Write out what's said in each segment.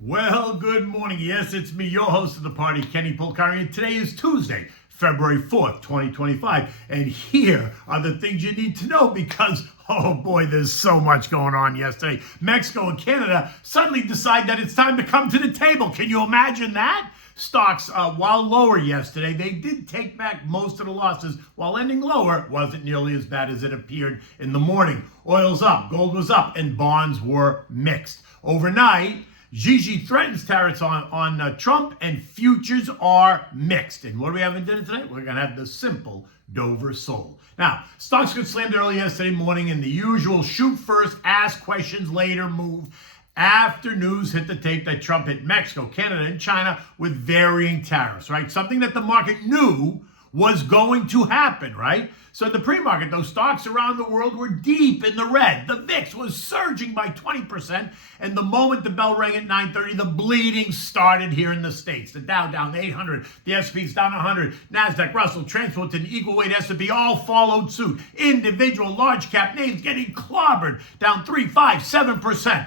Well, good morning. Yes, it's me, your host of the party, Kenny Polcari, and today is Tuesday, February 4th, 2025. And here are the things you need to know because, oh boy, there's so much going on yesterday. Mexico and Canada suddenly decide that it's time to come to the table. Can you imagine that? Stocks, while lower yesterday, they did take back most of the losses. While ending lower, it wasn't nearly as bad as it appeared in the morning. Oil's up, gold was up, and bonds were mixed. Overnight, Gigi threatens tariffs on Trump, and futures are mixed. And what do we have in dinner tonight? We're going to have the simple Dover sole. Now, stocks got slammed early yesterday morning in the usual shoot first, ask questions later move after news hit the tape that Trump hit Mexico, Canada, and China with varying tariffs, right? Something that the market knew was going to happen, right? So in the pre-market, those stocks around the world were deep in the red. The VIX was surging by 20%, and the moment the bell rang at 9:30, the bleeding started here in the States. The Dow down 800, the S&P's down 100, NASDAQ, Russell, Transport, and equal weight S&P all followed suit. Individual large cap names getting clobbered, down 3, 5, 7%.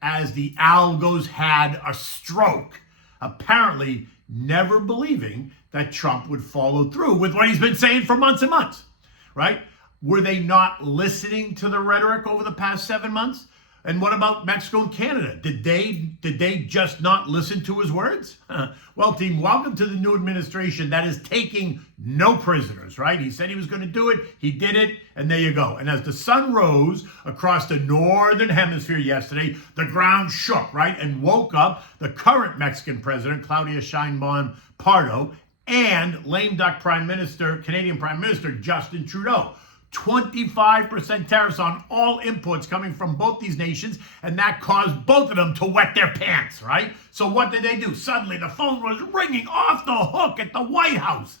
As the algos had a stroke, apparently never believing that Trump would follow through with what he's been saying for months and months, right? Were they not listening to the rhetoric over the past 7 months? And what about Mexico and Canada? Did they just not listen to his words? Well, team, welcome to the new administration that is taking no prisoners, right? He said he was going to do it. He did it. And there you go. And as the sun rose across the northern hemisphere yesterday, the ground shook, right? And woke up the current Mexican president, Claudia Sheinbaum Pardo, and lame duck Canadian Prime Minister Justin Trudeau. 25% tariffs on all imports coming from both these nations, and that caused both of them to wet their pants, right? So what did they do? Suddenly the phone was ringing off the hook at the White House.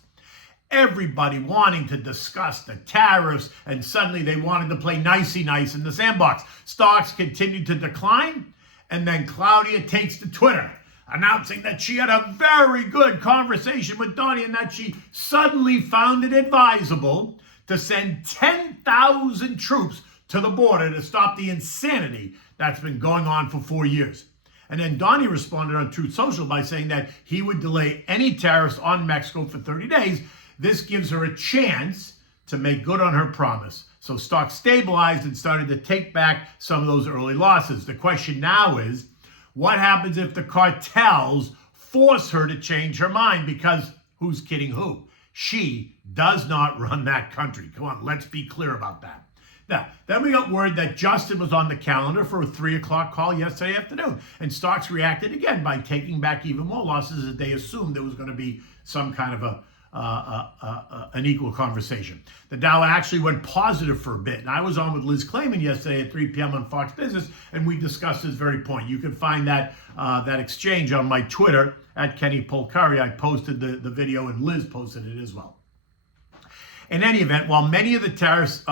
Everybody wanting to discuss the tariffs, and suddenly they wanted to play nicey nice in the sandbox. Stocks continued to decline, and then Claudia takes to Twitter, announcing that she had a very good conversation with Donnie and that she suddenly found it advisable to send 10,000 troops to the border to stop the insanity that's been going on for 4 years. And then Donnie responded on Truth Social by saying that he would delay any tariffs on Mexico for 30 days. This gives her a chance to make good on her promise. So stocks stabilized and started to take back some of those early losses. The question now is, what happens if the cartels force her to change her mind? Because who's kidding who? She does not run that country. Come on, let's be clear about that. Now, then we got word that Justin was on the calendar for a 3 o'clock call yesterday afternoon, and stocks reacted again by taking back even more losses as they assumed there was going to be some kind of an equal conversation. The Dow actually went positive for a bit, and I was on with Liz Clayman yesterday at 3 p.m. on Fox Business, and we discussed this very point. You can find that exchange on my Twitter at Kenny Polcari. I posted the video, and Liz posted it as well. In any event, while many view the tariffs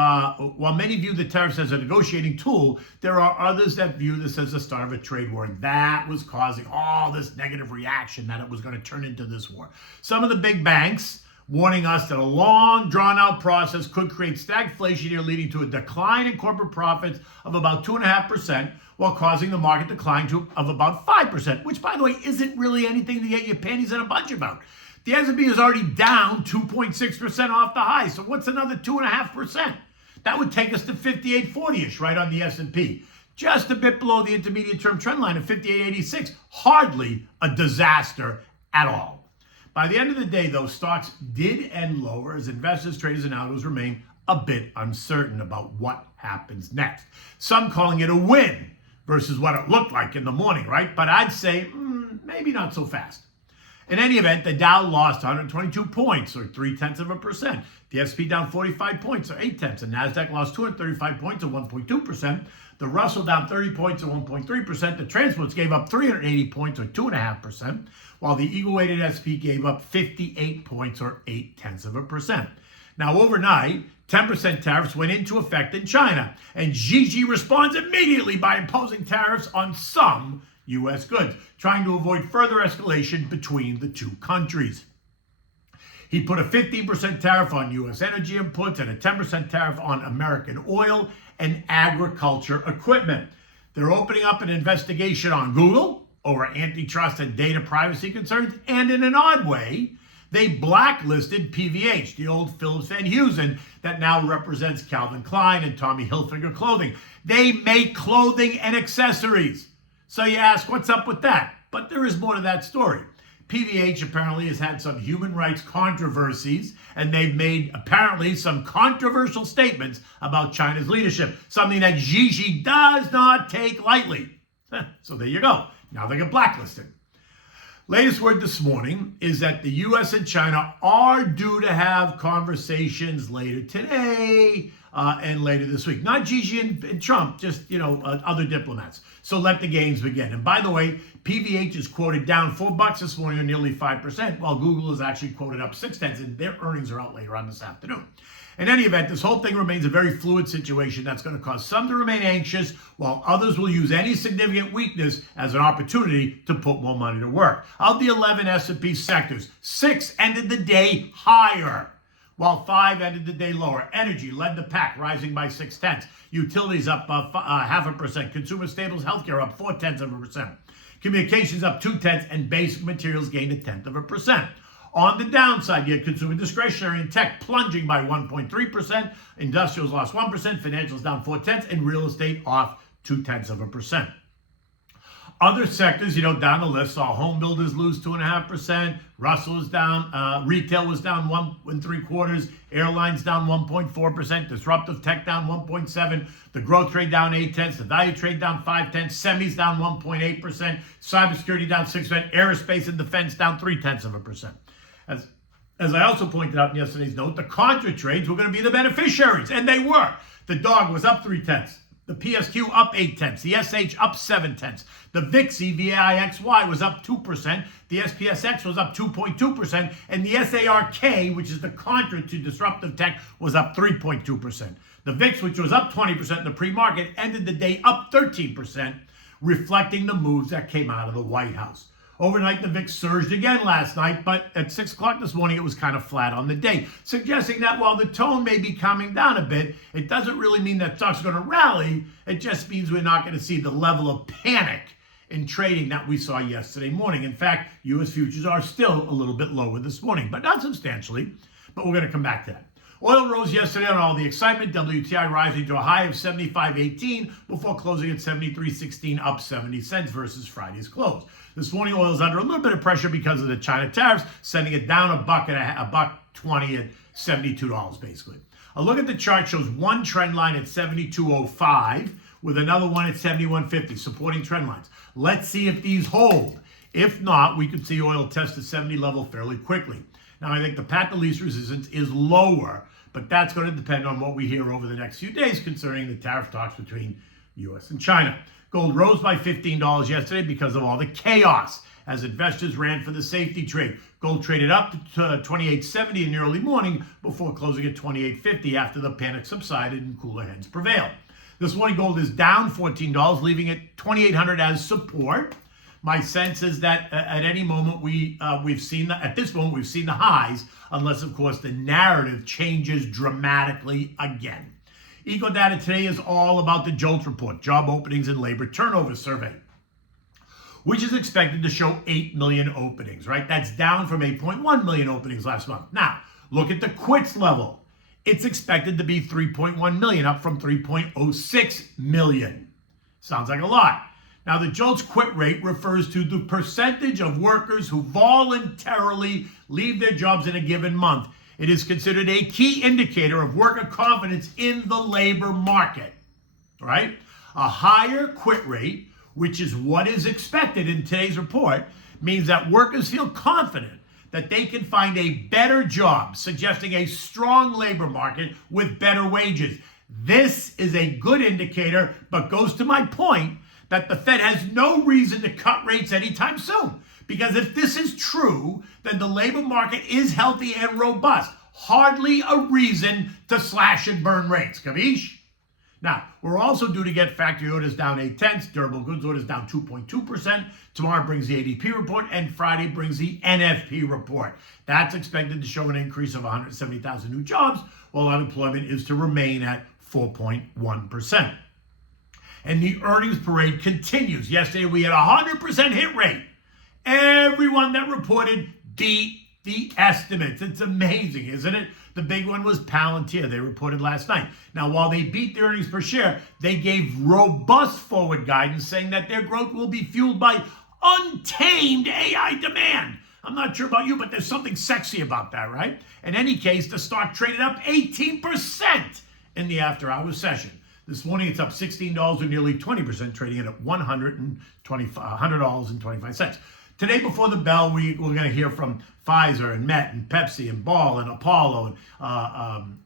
as a negotiating tool, there are others that view this as the start of a trade war. And that was causing all this negative reaction that it was going to turn into this war. Some of the big banks warning us that a long, drawn-out process could create stagflation here, leading to a decline in corporate profits of about 2.5%, while causing the market decline of about 5%, which, by the way, isn't really anything to get your panties in a bunch about. The S&P is already down 2.6% off the high. So what's another 2.5%? That would take us to 58.40-ish right on the S&P. Just a bit below the intermediate term trend line of 58.86. Hardly a disaster at all. By the end of the day, though, stocks did end lower as investors, traders, and algos remain a bit uncertain about what happens next. Some calling it a win versus what it looked like in the morning, right? But I'd say maybe not so fast. In any event, the Dow lost 122 points, or 0.3%. The S&P down 45 points, or 0.8. The NASDAQ lost 235 points, or 1.2%. The Russell down 30 points, or 1.3%. The transports gave up 380 points, or 2.5%, while the eagle-weighted S&P gave up 58 points, or 0.8%. Now, overnight, 10% tariffs went into effect in China, and Gigi responds immediately by imposing tariffs on some U.S. goods, trying to avoid further escalation between the two countries. He put a 15% tariff on U.S. energy inputs and a 10% tariff on American oil and agriculture equipment. They're opening up an investigation on Google, over antitrust and data privacy concerns, and in an odd way, they blacklisted PVH, the old Phillips Van Heusen that now represents Calvin Klein and Tommy Hilfiger clothing. They make clothing and accessories. So you ask, what's up with that? But there is more to that story. PVH apparently has had some human rights controversies, and they've made apparently some controversial statements about China's leadership, something that Xi does not take lightly. So there you go. Now they get blacklisted. Latest word this morning is that the U.S. and China are due to have conversations later today and later this week. Not Xi and Trump, just, other diplomats. So let the games begin. And by the way, PVH is quoted down $4 this morning, or nearly 5%, while Google is actually quoted up 0.6, and their earnings are out later on this afternoon. In any event, this whole thing remains a very fluid situation that's going to cause some to remain anxious, while others will use any significant weakness as an opportunity to put more money to work. Of the 11 S&P sectors, 6 ended the day higher, while 5 ended the day lower. Energy led the pack, rising by 0.6. Utilities up 0.5%. Consumer staples, healthcare up 0.4%. Communications up 0.2, and basic materials gained 0.1%. On the downside, you had consumer discretionary and tech plunging by 1.3%, industrials lost 1%, financials down 0.4, and real estate off 0.2%. Other sectors, down the list, saw home builders lose 2.5%, Russell was down, retail was down 1.75%, airlines down 1.4%, disruptive tech down 1.7%, the growth trade down 0.8%, the value trade down 0.5%, semis down 1.8%, cybersecurity down 6%, aerospace and defense down 0.3%. As I also pointed out in yesterday's note, the contra trades were going to be the beneficiaries, and they were. The dog was up 0.3%. The PSQ up 0.8%. The SH up 0.7%. The VIXY, VIXY, was up 2%. The SPSX was up 2.2%. And the SARK, which is the contra to disruptive tech, was up 3.2%. The VIX, which was up 20% in the pre-market, ended the day up 13%, reflecting the moves that came out of the White House. Overnight, the VIX surged again last night, but at 6 o'clock this morning, it was kind of flat on the day, suggesting that while the tone may be calming down a bit, it doesn't really mean that stocks are going to rally. It just means we're not going to see the level of panic in trading that we saw yesterday morning. In fact, U.S. futures are still a little bit lower this morning, but not substantially, but we're going to come back to that. Oil rose yesterday on all the excitement, WTI rising to a high of 75.18 before closing at 73.16, up 70 cents versus Friday's close. This morning, oil is under a little bit of pressure because of the China tariffs, sending it down $1.20 at $72 basically. A look at the chart shows one trend line at 72.05 with another one at 71.50, supporting trend lines. Let's see if these hold. If not, we could see oil test the 70 level fairly quickly. Now, I think the path to least resistance is lower, but that's going to depend on what we hear over the next few days concerning the tariff talks between U.S. and China. Gold rose by $15 yesterday because of all the chaos as investors ran for the safety trade. Gold traded up to $28.70 in the early morning before closing at $28.50 after the panic subsided and cooler heads prevailed. This morning, gold is down $14, leaving it $2,800 as support. My sense is that at any moment we've seen the highs, unless of course the narrative changes dramatically again. Eco data today is all about the JOLTS report, Job Openings and Labor Turnover Survey, which is expected to show 8 million openings, right? That's down from 8.1 million openings last month. Now, look at the quits level. It's expected to be 3.1 million, up from 3.06 million. Sounds like a lot. Now, the JOLTS quit rate refers to the percentage of workers who voluntarily leave their jobs in a given month. It is considered a key indicator of worker confidence in the labor market, right? A higher quit rate, which is what is expected in today's report, means that workers feel confident that they can find a better job, suggesting a strong labor market with better wages. This is a good indicator, but goes to my point that the Fed has no reason to cut rates anytime soon. Because if this is true, then the labor market is healthy and robust. Hardly a reason to slash and burn rates. Capiche? Now, we're also due to get factory orders down 0.8, durable goods orders down 2.2%. Tomorrow brings the ADP report, and Friday brings the NFP report. That's expected to show an increase of 170,000 new jobs, while unemployment is to remain at 4.1%. And the earnings parade continues. Yesterday, we had a 100% hit rate. Everyone that reported beat the estimates. It's amazing, isn't it? The big one was Palantir. They reported last night. Now, while they beat the earnings per share, they gave robust forward guidance saying that their growth will be fueled by untamed AI demand. I'm not sure about you, but there's something sexy about that, right? In any case, the stock traded up 18% in the after-hours session. This morning, it's up $16 or nearly 20%, trading at $100.25. Today, before the bell, we're going to hear from Pfizer and Met and Pepsi and Ball and Apollo and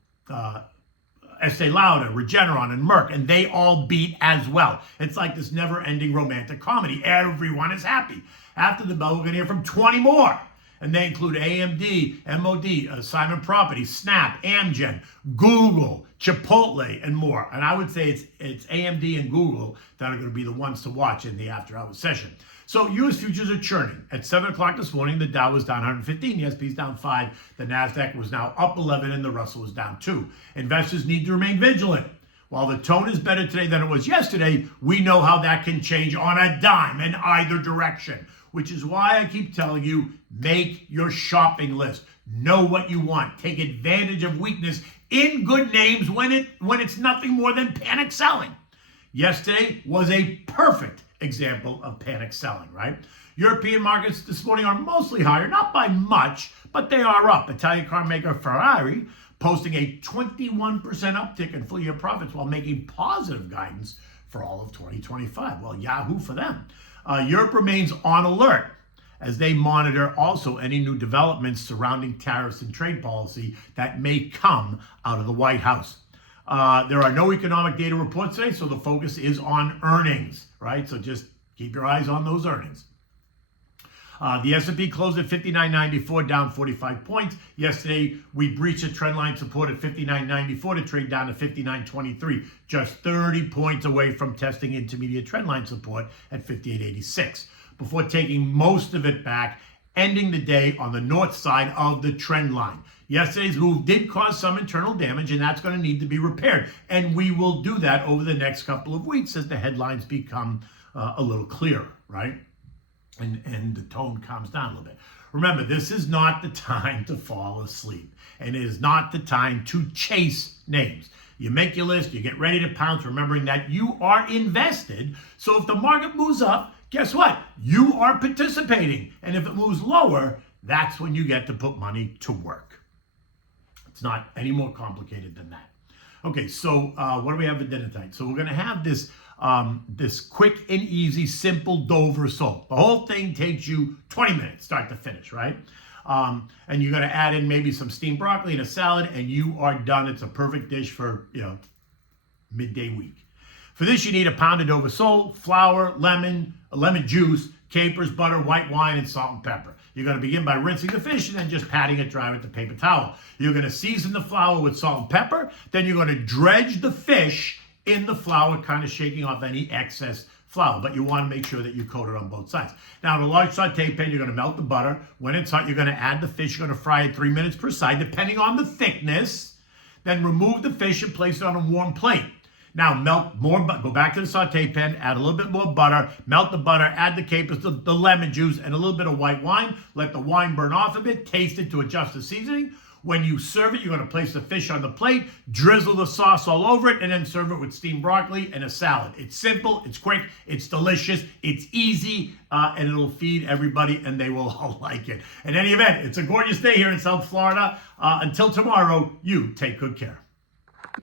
Estee Lauder, Regeneron, and Merck, and they all beat as well. It's like this never-ending romantic comedy. Everyone is happy. After the bell, we're going to hear from 20 more, and they include AMD, MOD, Simon Property, Snap, Amgen, Google, Chipotle, and more. And I would say it's AMD and Google that are going to be the ones to watch in the after-hours session. So U.S. futures are churning. At 7 o'clock this morning, the Dow was down 115, the S&P is down 5, the NASDAQ was now up 11, and the Russell was down 2. Investors need to remain vigilant. While the tone is better today than it was yesterday, we know how that can change on a dime in either direction, which is why I keep telling you, make your shopping list. Know what you want. Take advantage of weakness in good names when it's nothing more than panic selling. Yesterday was a perfect example of panic selling, right? European markets this morning are mostly higher, not by much, but they are up. Italian car maker Ferrari posting a 21% uptick in full-year profits while making positive guidance for all of 2025. Well, yahoo for them. Europe remains on alert as they monitor also any new developments surrounding tariffs and trade policy that may come out of the White House. There are no economic data reports today, so the focus is on earnings, right? So just keep your eyes on those earnings. The S&P closed at 59.94, down 45 points. Yesterday, we breached a trendline support at 59.94 to trade down to 59.23, just 30 points away from testing intermediate trendline support at 58.86, before taking most of it back, ending the day on the north side of the trend line. Yesterday's move did cause some internal damage, and that's going to need to be repaired. And we will do that over the next couple of weeks as the headlines become a little clearer, right? And the tone calms down a little bit. Remember, this is not the time to fall asleep, and it is not the time to chase names. You make your list, you get ready to pounce, remembering that you are invested. So if the market moves up, guess what? You are participating. And if it moves lower, that's when you get to put money to work. It's not any more complicated than that. Okay, so what do we have for dinner tonight? So we're going to have this this quick and easy, simple Dover salt. The whole thing takes you 20 minutes, start to finish, right? And you're going to add in maybe some steamed broccoli and a salad, and you are done. It's a perfect dish for, midday week. For this, you need a pound of Dover salt, flour, lemon juice, capers, butter, white wine, and salt and pepper. You're going to begin by rinsing the fish and then just patting it dry with the paper towel. You're going to season the flour with salt and pepper. Then you're going to dredge the fish in the flour, kind of shaking off any excess flour. But you want to make sure that you coat it on both sides. Now, in a large saute pan, you're going to melt the butter. When it's hot, you're going to add the fish. You're going to fry it 3 minutes per side, depending on the thickness. Then remove the fish and place it on a warm plate. Now, melt more, go back to the saute pan, add a little bit more butter, melt the butter, add the capers, the lemon juice, and a little bit of white wine. Let the wine burn off a bit, taste it to adjust the seasoning. When you serve it, you're going to place the fish on the plate, drizzle the sauce all over it, and then serve it with steamed broccoli and a salad. It's simple, it's quick, it's delicious, it's easy, and it'll feed everybody, and they will all like it. In any event, it's a gorgeous day here in South Florida. Until tomorrow, you take good care.